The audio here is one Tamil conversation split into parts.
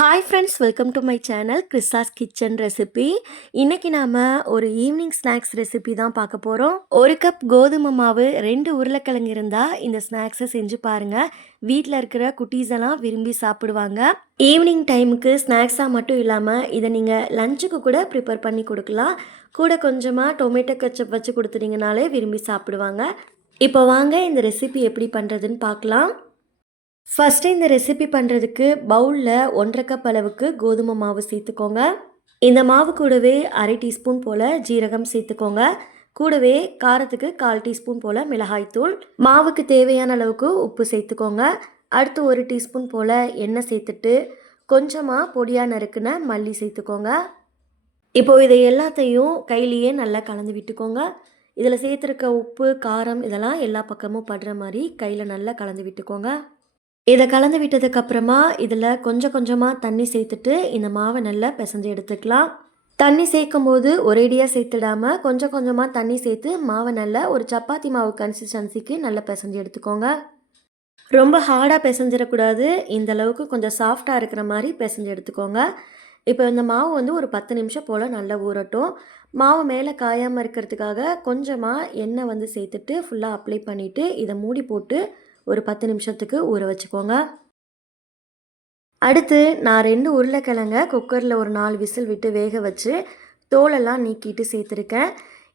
Hi friends welcome to my channel Christa's kitchen recipe இன்றைக்கி நாம் ஒரு ஈவினிங் ஸ்நாக்ஸ் ரெசிபி தான் பார்க்க போகிறோம் ஒரு கப் கோதுமை மாவு ரெண்டு உருளைக்கிழங்கு இருந்தால் இந்த ஸ்நாக்ஸை செஞ்சு பாருங்கள் வீட்டில் இருக்கிற குட்டீஸ் எல்லாம் விரும்பி சாப்பிடுவாங்க. ஈவினிங் டைமுக்கு ஸ்நாக்ஸாக மட்டும் இல்லாமல் இதை நீங்கள் லஞ்சுக்கு கூட ப்ரிப்பேர் பண்ணி கொடுக்கலாம். கூட கொஞ்சமாக டொமேட்டோ கச்சப் வச்சு கொடுத்துட்டிங்கனாலே விரும்பி சாப்பிடுவாங்க. இப்போ வாங்க இந்த ரெசிபி எப்படி பண்ணுறதுன்னு பார்க்கலாம். ஃபஸ்ட்டு இந்த ரெசிபி பண்ணுறதுக்கு பவுலில் ஒன்றரை கப் அளவுக்கு கோதுமை மாவு சேர்த்துக்கோங்க. இந்த மாவு கூடவே அரை டீஸ்பூன் போல் ஜீரகம் சேர்த்துக்கோங்க. கூடவே காரத்துக்கு கால் டீஸ்பூன் போல் மிளகாய்த்தூள். மாவுக்கு தேவையான அளவுக்கு உப்பு சேர்த்துக்கோங்க. அடுத்து ஒரு டீஸ்பூன் போல் எண்ணெய் சேர்த்துட்டு கொஞ்சமாக பொடியாக நறுக்குன மல்லி சேர்த்துக்கோங்க. இப்போது இதை எல்லாத்தையும் கையிலேயே நல்லா கலந்து விட்டுக்கோங்க. இதில் சேர்த்துருக்க உப்பு காரம் இதெல்லாம் எல்லா பக்கமும் படுற மாதிரி கையில் நல்லா கலந்து விட்டுக்கோங்க. இதை கலந்து விட்டதுக்கு அப்புறமா இதில் கொஞ்சம் கொஞ்சமாக தண்ணி சேர்த்துட்டு இந்த மாவை நல்லா பிசைஞ்சு எடுத்துக்கலாம். தண்ணி சேர்க்கும் போது ஒரேடியாக சேர்த்துடாமல் கொஞ்சம் கொஞ்சமாக தண்ணி சேர்த்து மாவை நல்லா ஒரு சப்பாத்தி மாவு கன்சிஸ்டன்சிக்கு நல்லா பிசைஞ்சு எடுத்துக்கோங்க. ரொம்ப ஹார்டாக பிசைஞ்சிடக்கூடாது. இந்த அளவுக்கு கொஞ்சம் சாஃப்டாக இருக்கிற மாதிரி பிசைஞ்சு எடுத்துக்கோங்க. இப்போ இந்த மாவு வந்து ஒரு பத்து நிமிஷம் போல் நல்லா ஊறட்டும். மாவு மேலே காயாமல் இருக்கிறதுக்காக கொஞ்சமாக எண்ணெய் வந்து சேர்த்துட்டு ஃபுல்லாக அப்ளை பண்ணிவிட்டு இதை மூடி போட்டு ஒரு பத்து நிமிஷத்துக்கு ஊற வச்சுக்கோங்க. அடுத்து நான் ரெண்டு உருளைக்கிழங்க குக்கரில் ஒரு நாலு விசில் விட்டு வேக வச்சு தோலெல்லாம் நீக்கிட்டு சேர்த்துருக்கேன்.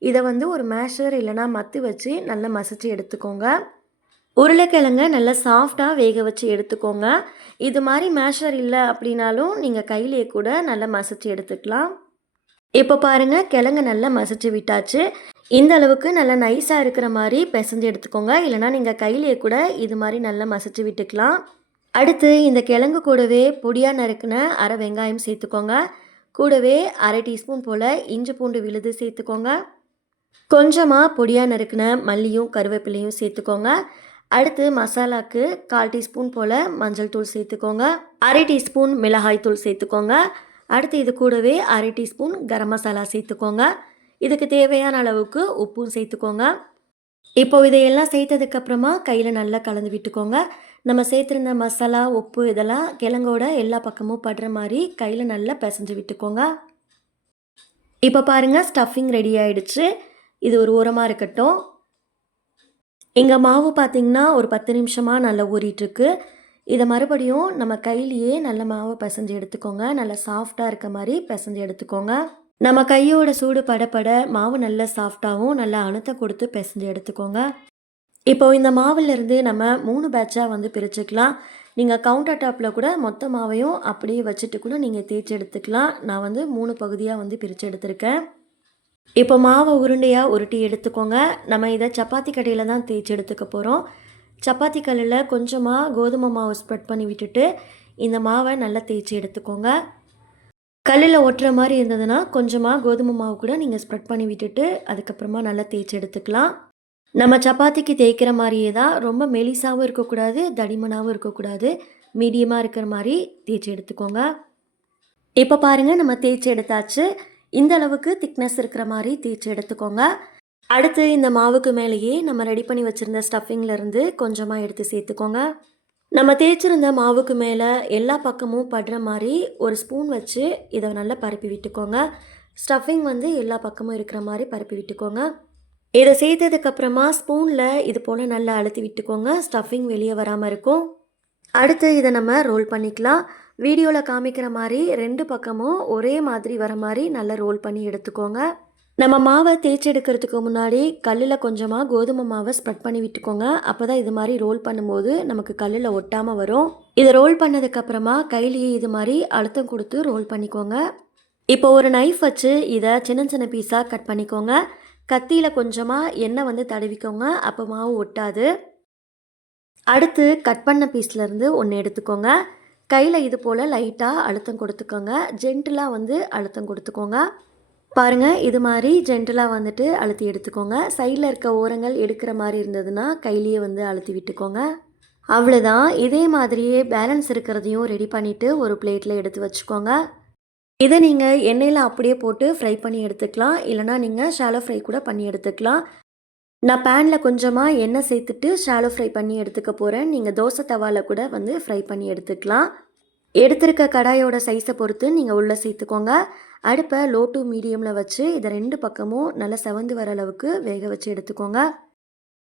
இதை வந்து ஒரு மேஷர் இல்லைனா மத்து வச்சு நல்லா மசிச்சு எடுத்துக்கோங்க. உருளைக்கிழங்க நல்லா சாஃப்டாக வேக வச்சு எடுத்துக்கோங்க. இது மாதிரி மேஷர் இல்லை அப்படின்னாலும் நீங்கள் கையிலேயே கூட நல்லா மசிச்சு எடுத்துக்கலாம். இப்போ பாருங்கள் கிழங்கு நல்லா மசிச்சு விட்டாச்சு. இந்த அளவுக்கு நல்லா நைஸாக இருக்கிற மாதிரி பிசைஞ்சு எடுத்துக்கோங்க. இல்லைனா நீங்கள் கையிலேயே கூட இது மாதிரி நல்லா மசிச்சு விட்டுக்கலாம். அடுத்து இந்த கிழங்கு கூடவே பொடியாக நறுக்குன அரை வெங்காயம் சேர்த்துக்கோங்க. கூடவே அரை டீஸ்பூன் போல் இஞ்சி பூண்டு விழுது சேர்த்துக்கோங்க. கொஞ்சமாக பொடியாக நறுக்குன மல்லியும் கருவேப்பிலையும் சேர்த்துக்கோங்க. அடுத்து மசாலாக்கு கால் டீஸ்பூன் போல் மஞ்சள் தூள் சேர்த்துக்கோங்க. அரை டீஸ்பூன் மிளகாய் தூள் சேர்த்துக்கோங்க. அடுத்து இது கூடவே அரை டீஸ்பூன் கரம் மசாலா சேர்த்துக்கோங்க. இதுக்கு தேவையான அளவுக்கு உப்பும் சேர்த்துக்கோங்க. இப்போ இதையெல்லாம் சேர்த்ததுக்கப்புறமா கையில் நல்லா கலந்து விட்டுக்கோங்க. நம்ம சேர்த்துருந்த மசாலா உப்பு இதெல்லாம் கிழங்கோட எல்லா பக்கமும் படுற மாதிரி கையில் நல்லா பிசைஞ்சு விட்டுக்கோங்க. இப்போ பாருங்கள் ஸ்டஃபிங் ரெடி ஆயிடுச்சு. இது ஒரு ஓரமாக இருக்கட்டும். எங்கள் மாவு பார்த்திங்கன்னா ஒரு பத்து நிமிஷமாக நல்லா ஊறிட்டுருக்கு. இதை மறுபடியும் நம்ம கையிலேயே நல்ல மாவை பிசைஞ்சு எடுத்துக்கோங்க. நல்லா சாஃப்டாக இருக்க மாதிரி பிசைஞ்சு எடுத்துக்கோங்க. நம்ம கையோட சூடு படப்பட மாவு நல்லா சாஃப்டாகவும் நல்லா அணுத்த கொடுத்து பிசைஞ்சு எடுத்துக்கோங்க. இப்போ இந்த மாவுலேருந்து நம்ம மூணு பேட்சாக வந்து பிரிச்சுக்கலாம். நீங்கள் கவுண்டர் டாப்பில் கூட மொத்த மாவையும் அப்படியே வச்சுட்டு கூட நீங்கள் தேய்ச்சி எடுத்துக்கலாம். நான் வந்து மூணு பகுதியாக வந்து பிரித்து எடுத்திருக்கேன். இப்போ மாவை உருண்டையாக உருட்டி எடுத்துக்கோங்க. நம்ம இதை சப்பாத்தி கடையில் தான் தேய்ச்சி எடுத்துக்க போகிறோம் சப்பாத்தி கல்லில் கொஞ்சமாக கோதுமை மாவு ஸ்ப்ரெட் பண்ணி விட்டுட்டு இந்த மாவை நல்லா தேய்ச்சி எடுத்துக்கோங்க. கல்லில் ஒட்டுற மாதிரி இருந்ததுன்னா கொஞ்சமாக கோதுமை மாவு கூட நீங்கள் ஸ்ப்ரெட் பண்ணி விட்டுட்டு அதுக்கப்புறமா நல்லா தேய்ச்சி எடுத்துக்கலாம். நம்ம சப்பாத்திக்கு தேய்க்கிற மாதிரியே தான் ரொம்ப மெலிசாகவும் இருக்கக்கூடாது தடிமனாகவும் இருக்கக்கூடாது. மீடியமாக இருக்கிற மாதிரி தேய்ச்சி எடுத்துக்கோங்க. இப்போ பாருங்கள் நம்ம தேய்ச்சி எடுத்தாச்சு. இந்த அளவுக்கு திக்னஸ் இருக்கிற மாதிரி தேய்ச்சி எடுத்துக்கோங்க. அடுத்து இந்த மாவுக்கு மேலேயே நம்ம ரெடி பண்ணி வச்சுருந்த ஸ்டஃபிங்லேருந்து கொஞ்சமாக எடுத்து சேர்த்துக்கோங்க. நம்ம தேய்ச்சிருந்த மாவுக்கு மேலே எல்லா பக்கமும் படுற மாதிரி ஒரு ஸ்பூன் வச்சு இதை நல்லா பரப்பி விட்டுக்கோங்க. ஸ்டஃபிங் வந்து எல்லா பக்கமும் இருக்கிற மாதிரி பரப்பி விட்டுக்கோங்க. இதை சேர்த்ததுக்கப்புறமா ஸ்பூனில் இது போல் நல்லா அழுத்தி விட்டுக்கோங்க. ஸ்டஃபிங் வெளியே வராமல் இருக்கும். அடுத்து இதை நம்ம ரோல் பண்ணிக்கலாம். வீடியோவில் காமிக்கிற மாதிரி ரெண்டு பக்கமும் ஒரே மாதிரி வர மாதிரி நல்லா ரோல் பண்ணி எடுத்துக்கோங்க. நம்ம மாவை தேய்ச்சி எடுக்கிறதுக்கு முன்னாடி கல்லில் கொஞ்சமாக கோதுமை மாவை ஸ்ப்ரெட் பண்ணி விட்டுக்கோங்க. அப்போ தான் இது மாதிரி ரோல் பண்ணும்போது நமக்கு கல்லில் ஒட்டாமல் வரும். இதை ரோல் பண்ணதுக்கப்புறமா கையிலேயே இது மாதிரி அழுத்தம் கொடுத்து ரோல் பண்ணிக்கோங்க. இப்போ ஒரு நைஃப் வச்சு இதை சின்ன சின்ன பீஸாக கட் பண்ணிக்கோங்க. கத்தியில் கொஞ்சமாக எண்ணெய் வந்து தடவிக்கோங்க. அப்போ மாவு ஒட்டாது. அடுத்து கட் பண்ண பீஸ்லேருந்து ஒன்று எடுத்துக்கோங்க. கையில் இது போல் லைட்டாக அழுத்தம் கொடுத்துக்கோங்க. ஜென்டிலாக வந்து அழுத்தம் கொடுத்துக்கோங்க. பாருங்கள் இது மாதிரி ஜென்டலாக வந்துட்டு அழுத்தி எடுத்துக்கோங்க. சைடில் இருக்க ஓரங்கள் எடுக்கிற மாதிரி இருந்ததுன்னா கையிலேயே வந்து அழுத்தி விட்டுக்கோங்க. அவ்வளோதான் இதே மாதிரியே பேலன்ஸ் இருக்கிறதையும் ரெடி பண்ணிவிட்டு ஒரு பிளேட்டில் எடுத்து வச்சுக்கோங்க. இதை நீங்கள் எண்ணெயில் அப்படியே போட்டு ஃப்ரை பண்ணி எடுத்துக்கலாம். இல்லைனா நீங்கள் ஷாலோ ஃப்ரை கூட பண்ணி எடுத்துக்கலாம். நான் பேனில் கொஞ்சமாக எண்ணெய் சேர்த்துட்டு ஷாலோ ஃப்ரை பண்ணி எடுத்துக்க போகிறேன் நீங்கள் தோசை தவாவில் கூட வந்து ஃப்ரை பண்ணி எடுத்துக்கலாம். எடுத்திருக்க கடாயோட சைஸை பொறுத்து நீங்கள் உள்ளே சேர்த்துக்கோங்க. அடுப்பை லோ டு மீடியமில் வச்சு இதை ரெண்டு பக்கமும் நல்லா செவந்து வர அளவுக்கு வேக வச்சு எடுத்துக்கோங்க.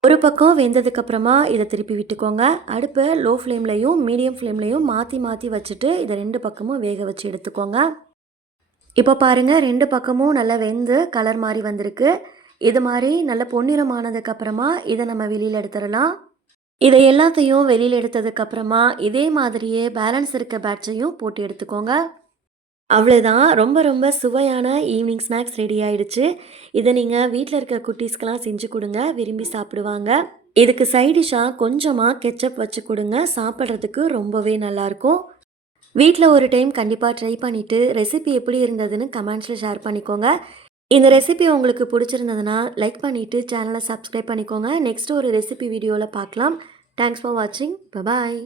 ஒரு பக்கம் வெந்ததுக்கப்புறமா இதை திருப்பி விட்டுக்கோங்க. அடுப்பை லோ ஃப்ளேம்லேயும் மீடியம் ஃப்ளேம்லேயும் மாற்றி மாற்றி வச்சுட்டு இதை ரெண்டு பக்கமும் வேக வச்சு எடுத்துக்கோங்க. இப்போ பாருங்கள் ரெண்டு பக்கமும் நல்லா வெந்து கலர் மாதிரி வந்திருக்கு. இது மாதிரி நல்ல பொன்னிறமானதுக்கப்புறமா இதை நம்ம வெளியில் எடுத்துடலாம். இதை எல்லாத்தையும் வெளியில் எடுத்ததுக்கப்புறமா இதே மாதிரியே பேலன்ஸ் இருக்க பேட்சையும் போட்டு எடுத்துக்கோங்க. அவ்வளோதான் ரொம்ப ரொம்ப சுவையான ஈவினிங் ஸ்நாக்ஸ் ரெடி ஆயிடுச்சு. இதை நீங்கள் வீட்டில் இருக்க குட்டீஸ்க்கெலாம் செஞ்சு கொடுங்க. விரும்பி சாப்பிடுவாங்க. இதுக்கு சைடிஷாக கொஞ்சமாக கெச்சப் வச்சு கொடுங்க. சாப்பிட்றதுக்கு ரொம்பவே நல்லாயிருக்கும். வீட்டில் ஒரு டைம் கண்டிப்பாக ட்ரை பண்ணிவிட்டு ரெசிபி எப்படி இருந்ததுன்னு கமெண்ட்ஸில் ஷேர் பண்ணிக்கோங்க. இந்த ரெசிபி உங்களுக்கு பிடிச்சிருந்ததுன்னா லைக் பண்ணிவிட்டு சேனலை சப்ஸ்கிரைப் பண்ணிக்கோங்க. நெக்ஸ்ட் ஒரு ரெசிபி வீடியோவில் பார்க்கலாம். தேங்க்ஸ் ஃபார் வாட்சிங் பபாய்